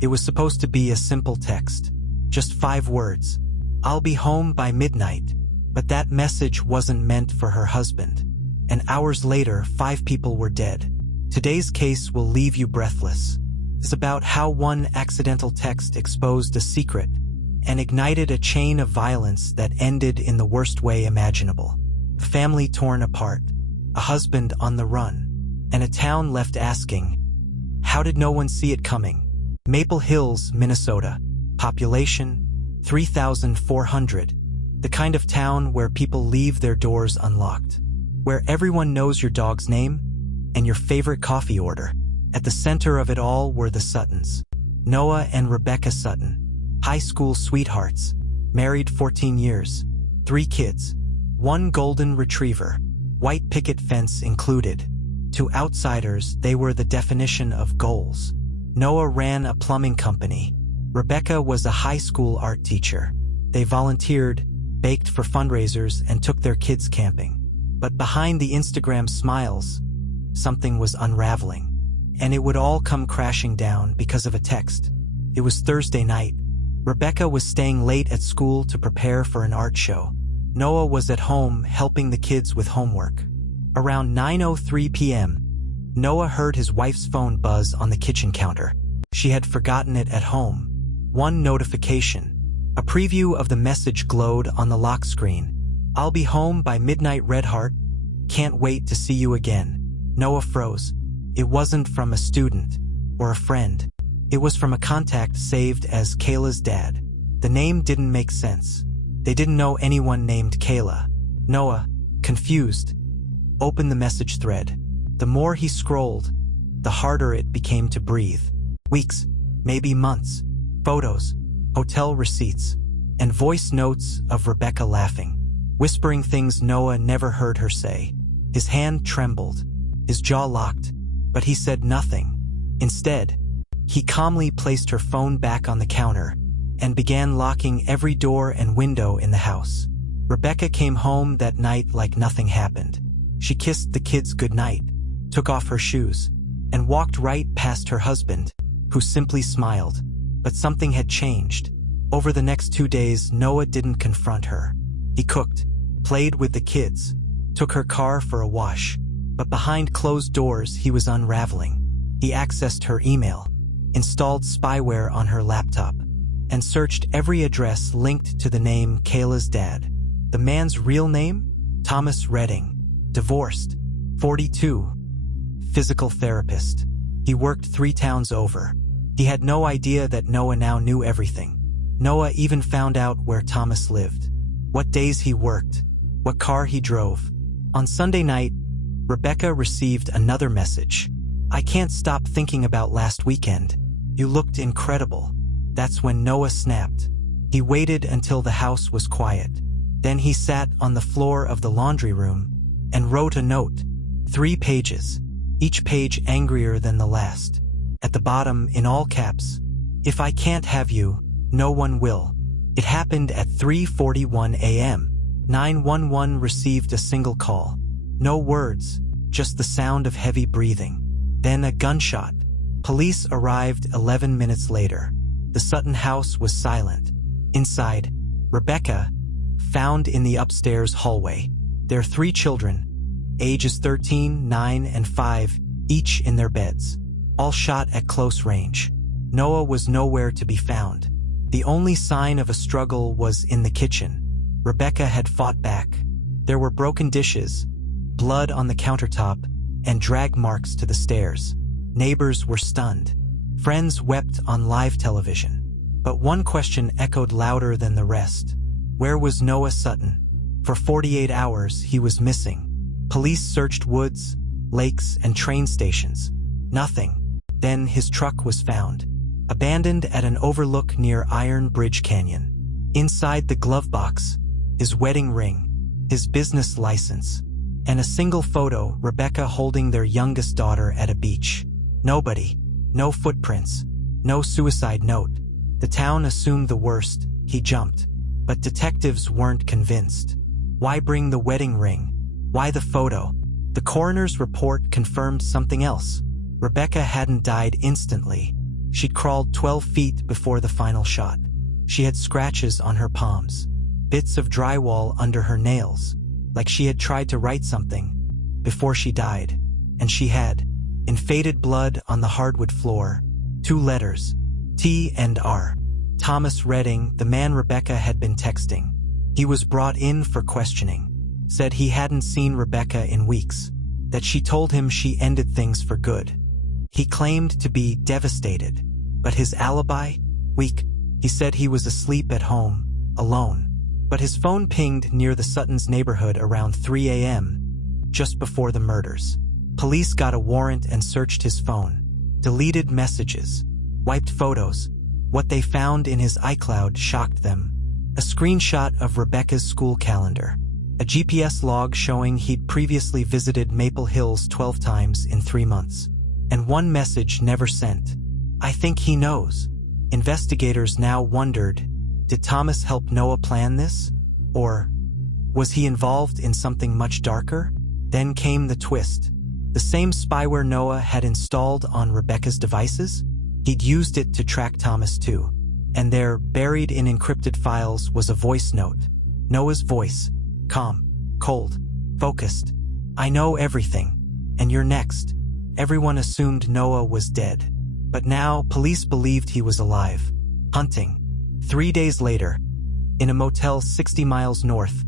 It was supposed to be a simple text. Just 5 words. "I'll be home by midnight." But that message wasn't meant for her husband. And hours later, 5 people were dead. Today's case will leave you breathless. It's about how one accidental text exposed a secret and ignited a chain of violence that ended in the worst way imaginable. A family torn apart, a husband on the run, and a town left asking, how did no one see it coming? Maple Hills, Minnesota. Population, 3,400. The kind of town where people leave their doors unlocked. Where everyone knows your dog's name and your favorite coffee order. At the center of it all were the Suttons. Noah and Rebecca Sutton. High school sweethearts. Married 14 years. 3 kids. 1 golden retriever. White picket fence included. To outsiders, they were the definition of goals. Noah ran a plumbing company. Rebecca was a high school art teacher. They volunteered, baked for fundraisers, and took their kids camping. But behind the Instagram smiles, something was unraveling. And it would all come crashing down because of a text. It was Thursday night. Rebecca was staying late at school to prepare for an art show. Noah was at home helping the kids with homework. Around 9:03 p.m., Noah heard his wife's phone buzz on the kitchen counter. She had forgotten it at home. One notification. A preview of the message glowed on the lock screen. "I'll be home by midnight, Red Heart. Can't wait to see you again." Noah froze. It wasn't from a student or a friend. It was from a contact saved as Kayla's dad. The name didn't make sense. They didn't know anyone named Kayla. Noah, confused, opened the message thread. The more he scrolled, the harder it became to breathe. Weeks, maybe months. Photos, hotel receipts, and voice notes of Rebecca laughing, whispering things Noah never heard her say. His hand trembled, his jaw locked, but he said nothing. Instead, he calmly placed her phone back on the counter and began locking every door and window in the house. Rebecca came home that night like nothing happened. She kissed the kids goodnight, took off her shoes, and walked right past her husband, who simply smiled. But something had changed. Over the next 2 days, Noah didn't confront her. He cooked, played with the kids, took her car for a wash. But behind closed doors, he was unraveling. He accessed her email, installed spyware on her laptop, and searched every address linked to the name Kayla's dad. The man's real name? Thomas Redding. Divorced. 42. Physical therapist. He worked 3 towns over. He had no idea that Noah now knew everything. Noah even found out where Thomas lived, what days he worked, what car he drove. On Sunday night, Rebecca received another message. "I can't stop thinking about last weekend. You looked incredible." That's when Noah snapped. He waited until the house was quiet. Then he sat on the floor of the laundry room and wrote a note. 3 pages, each page angrier than the last. At the bottom, in all caps, "If I can't have you, no one will." It happened at 3:41 a.m. 911 received a single call. No words, just the sound of heavy breathing. Then a gunshot. Police arrived 11 minutes later. The Sutton house was silent. Inside, Rebecca, found in the upstairs hallway. Their 3 children, ages 13, 9, and 5, each in their beds, all shot at close range. Noah was nowhere to be found. The only sign of a struggle was in the kitchen. Rebecca had fought back. There were broken dishes, blood on the countertop, and drag marks to the stairs. Neighbors were stunned. Friends wept on live television. But one question echoed louder than the rest. Where was Noah Sutton? For 48 hours, he was missing. Police searched woods, lakes, and train stations. Nothing. Then his truck was found, abandoned at an overlook near Iron Bridge Canyon. Inside the glove box, his wedding ring, his business license, and a single photo, Rebecca holding their youngest daughter at a beach. Nobody, no footprints, no suicide note. The town assumed the worst. He jumped. But detectives weren't convinced. Why bring the wedding ring? Why the photo? The coroner's report confirmed something else. Rebecca hadn't died instantly. She'd crawled 12 feet before the final shot. She had scratches on her palms, bits of drywall under her nails, like she had tried to write something before she died. And she had, in faded blood on the hardwood floor, 2 letters, T and R. Thomas Redding, the man Rebecca had been texting. He was brought in for questioning. Said he hadn't seen Rebecca in weeks, that she told him she ended things for good. He claimed to be devastated, but his alibi? Weak. He said he was asleep at home, alone. But his phone pinged near the Suttons' neighborhood around 3 a.m., just before the murders. Police got a warrant and searched his phone. Deleted messages, wiped photos. What they found in his iCloud shocked them. A screenshot of Rebecca's school calendar. A GPS log showing he'd previously visited Maple Hills 12 times in 3 months. And one message never sent. I think he knows. Investigators now wondered, did Thomas help Noah plan this? Or was he involved in something much darker? Then came the twist. The same spyware Noah had installed on Rebecca's devices? He'd used it to track Thomas too. And there, buried in encrypted files, was a voice note. Noah's voice. Calm, cold, focused. I know everything, and you're next. Everyone assumed Noah was dead. But now, police believed he was alive. Hunting. 3 days later, in a motel 60 miles north,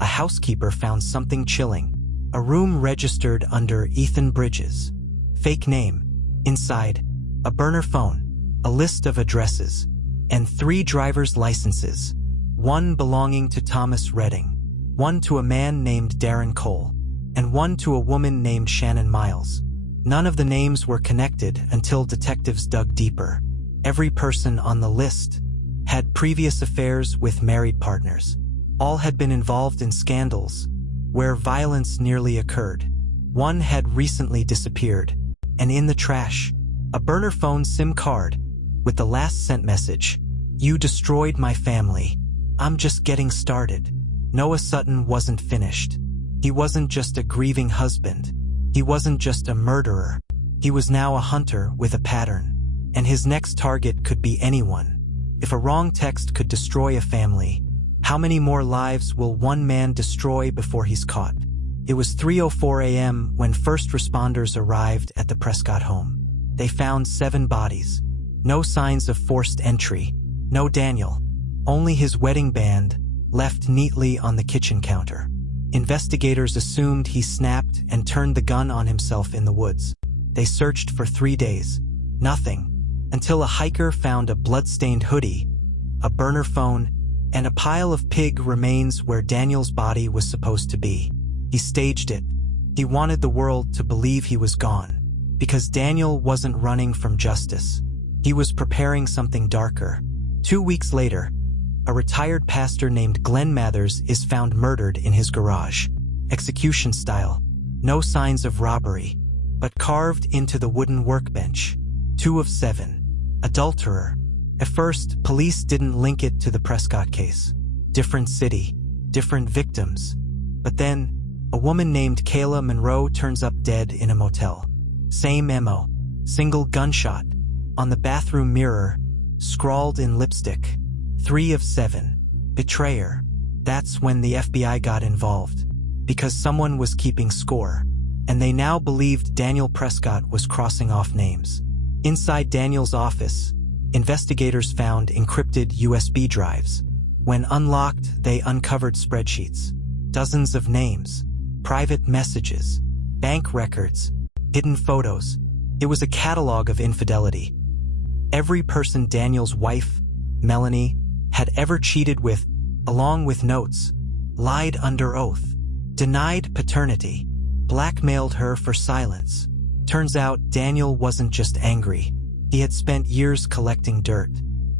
a housekeeper found something chilling. A room registered under Ethan Bridges. Fake name. Inside, a burner phone, a list of addresses, and 3 driver's licenses. 1 belonging to Thomas Redding, 1 to a man named Darren Cole, and 1 to a woman named Shannon Miles. None of the names were connected until detectives dug deeper. Every person on the list had previous affairs with married partners. All had been involved in scandals where violence nearly occurred. 1 had recently disappeared, and in the trash, a burner phone SIM card with the last sent message, "You destroyed my family. I'm just getting started." Noah Sutton wasn't finished. He wasn't just a grieving husband. He wasn't just a murderer. He was now a hunter with a pattern. And his next target could be anyone. If a wrong text could destroy a family, how many more lives will one man destroy before he's caught? It was 3:04 a.m. when first responders arrived at the Prescott home. They found 7 bodies. No signs of forced entry. No Daniel. Only his wedding band, left neatly on the kitchen counter. Investigators assumed he snapped and turned the gun on himself in the woods. They searched for 3 days. Nothing. Until a hiker found a blood-stained hoodie, a burner phone, and a pile of pig remains where Daniel's body was supposed to be. He staged it. He wanted the world to believe he was gone. Because Daniel wasn't running from justice. He was preparing something darker. 2 weeks later, a retired pastor named Glenn Mathers is found murdered in his garage. Execution style. No signs of robbery, but carved into the wooden workbench. 2 of 7. Adulterer. At first, police didn't link it to the Prescott case. Different city, different victims. But then, a woman named Kayla Monroe turns up dead in a motel. Same MO. Single gunshot. On the bathroom mirror, scrawled in lipstick. 3 of 7. Betrayer. That's when the FBI got involved. Because someone was keeping score. And they now believed Daniel Prescott was crossing off names. Inside Daniel's office, investigators found encrypted USB drives. When unlocked, they uncovered spreadsheets. Dozens of names. Private messages. Bank records. Hidden photos. It was a catalog of infidelity. Every person Daniel's wife, Melanie, had ever cheated with, along with notes, lied under oath, denied paternity, blackmailed her for silence. Turns out Daniel wasn't just angry. He had spent years collecting dirt.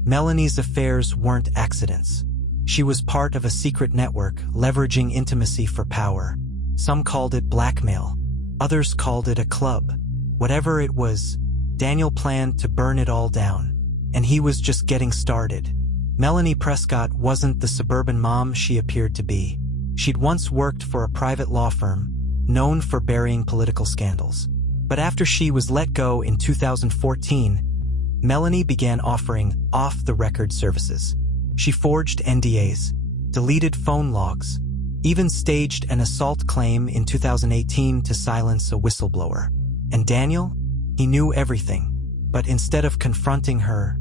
Melanie's affairs weren't accidents. She was part of a secret network leveraging intimacy for power. Some called it blackmail. Others called it a club. Whatever it was, Daniel planned to burn it all down. And he was just getting started. Melanie Prescott wasn't the suburban mom she appeared to be. She'd once worked for a private law firm, known for burying political scandals. But after she was let go in 2014, Melanie began offering off-the-record services. She forged NDAs, deleted phone logs, even staged an assault claim in 2018 to silence a whistleblower. And Daniel? He knew everything, but instead of confronting her,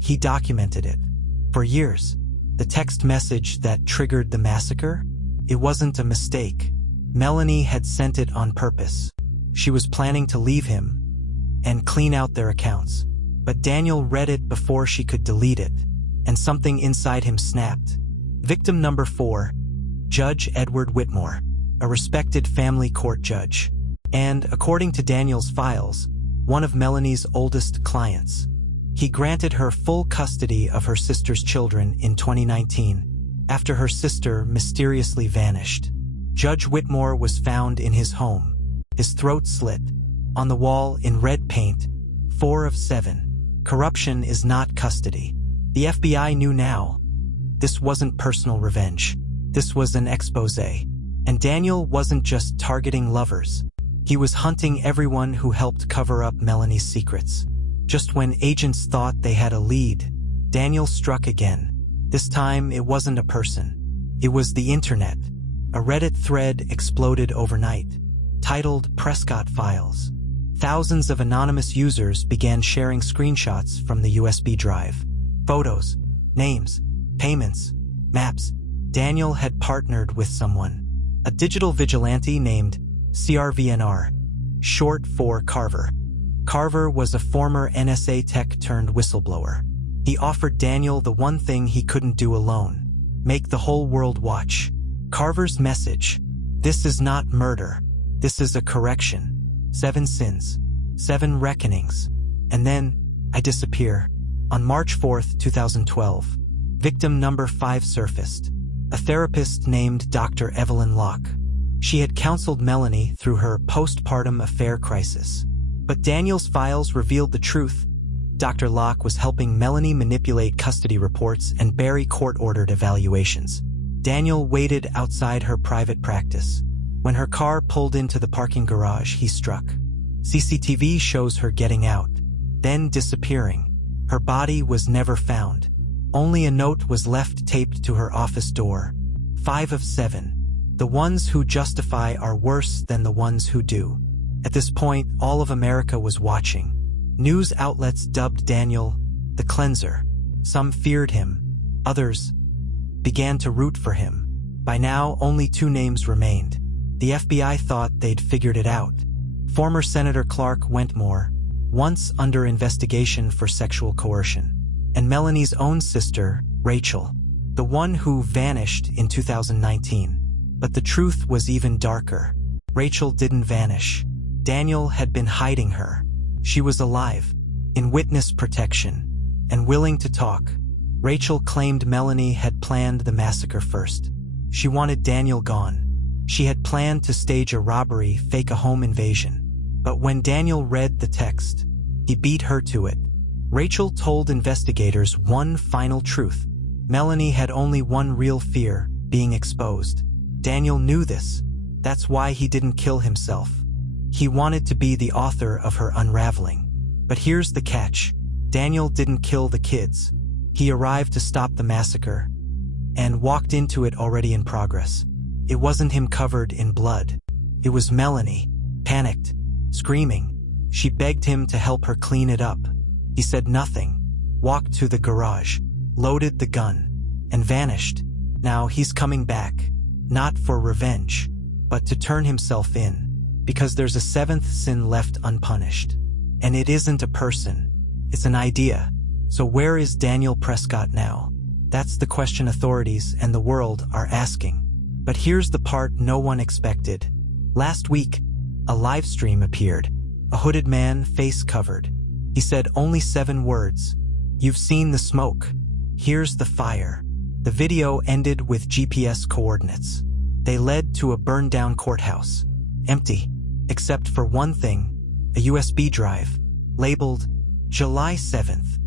he documented it. For years, the text message that triggered the massacre, it wasn't a mistake. Melanie had sent it on purpose. She was planning to leave him and clean out their accounts. But Daniel read it before she could delete it, and something inside him snapped. Victim number 4, Judge Edward Whitmore, a respected family court judge, and, according to Daniel's files, one of Melanie's oldest clients. He granted her full custody of her sister's children in 2019, after her sister mysteriously vanished. Judge Whitmore was found in his home, his throat slit, on the wall in red paint, 4 of 7. Corruption is not custody. The FBI knew now. This wasn't personal revenge. This was an expose. And Daniel wasn't just targeting lovers. He was hunting everyone who helped cover up Melanie's secrets. Just when agents thought they had a lead, Daniel struck again. This time, it wasn't a person. It was the internet. A Reddit thread exploded overnight, titled Prescott Files. Thousands of anonymous users began sharing screenshots from the USB drive. Photos, names, payments, maps. Daniel had partnered with someone, a digital vigilante named CRVNR, short for Carver. Carver was a former NSA tech turned whistleblower. He offered Daniel the one thing he couldn't do alone: make the whole world watch. Carver's message: this is not murder. This is a correction. 7 sins, 7 reckonings. And then, I disappear. On March 4th, 2012, victim number 5 surfaced, a therapist named Dr. Evelyn Locke. She had counseled Melanie through her postpartum affair crisis. But Daniel's files revealed the truth. Dr. Locke was helping Melanie manipulate custody reports and bury court-ordered evaluations. Daniel waited outside her private practice. When her car pulled into the parking garage, he struck. CCTV shows her getting out, then disappearing. Her body was never found. Only a note was left taped to her office door. 5 of 7. The ones who justify are worse than the ones who do. At this point, all of America was watching. News outlets dubbed Daniel the cleanser. Some feared him. Others began to root for him. By now, only 2 names remained. The FBI thought they'd figured it out. Former Senator Clark Wentmore, once under investigation for sexual coercion, and Melanie's own sister, Rachel, the one who vanished in 2019. But the truth was even darker. Rachel didn't vanish. Daniel had been hiding her. She was alive, in witness protection, and willing to talk. Rachel claimed Melanie had planned the massacre first. She wanted Daniel gone. She had planned to stage a robbery, fake a home invasion. But when Daniel read the text, he beat her to it. Rachel told investigators one final truth. Melanie had only one real fear: being exposed. Daniel knew this. That's why he didn't kill himself. He wanted to be the author of her unraveling. But here's the catch. Daniel didn't kill the kids. He arrived to stop the massacre and walked into it already in progress. It wasn't him covered in blood. It was Melanie, panicked, screaming. She begged him to help her clean it up. He said nothing, walked to the garage, loaded the gun, and vanished. Now he's coming back, not for revenge, but to turn himself in, because there's a 7th sin left unpunished. And it isn't a person, it's an idea. So where is Daniel Prescott now? That's the question authorities and the world are asking. But here's the part no one expected. Last week, a live stream appeared. A hooded man, face covered. He said only 7 words. You've seen the smoke. Here's the fire. The video ended with GPS coordinates. They led to a burned-down courthouse. Empty, except for one thing, a USB drive, labeled July 7th.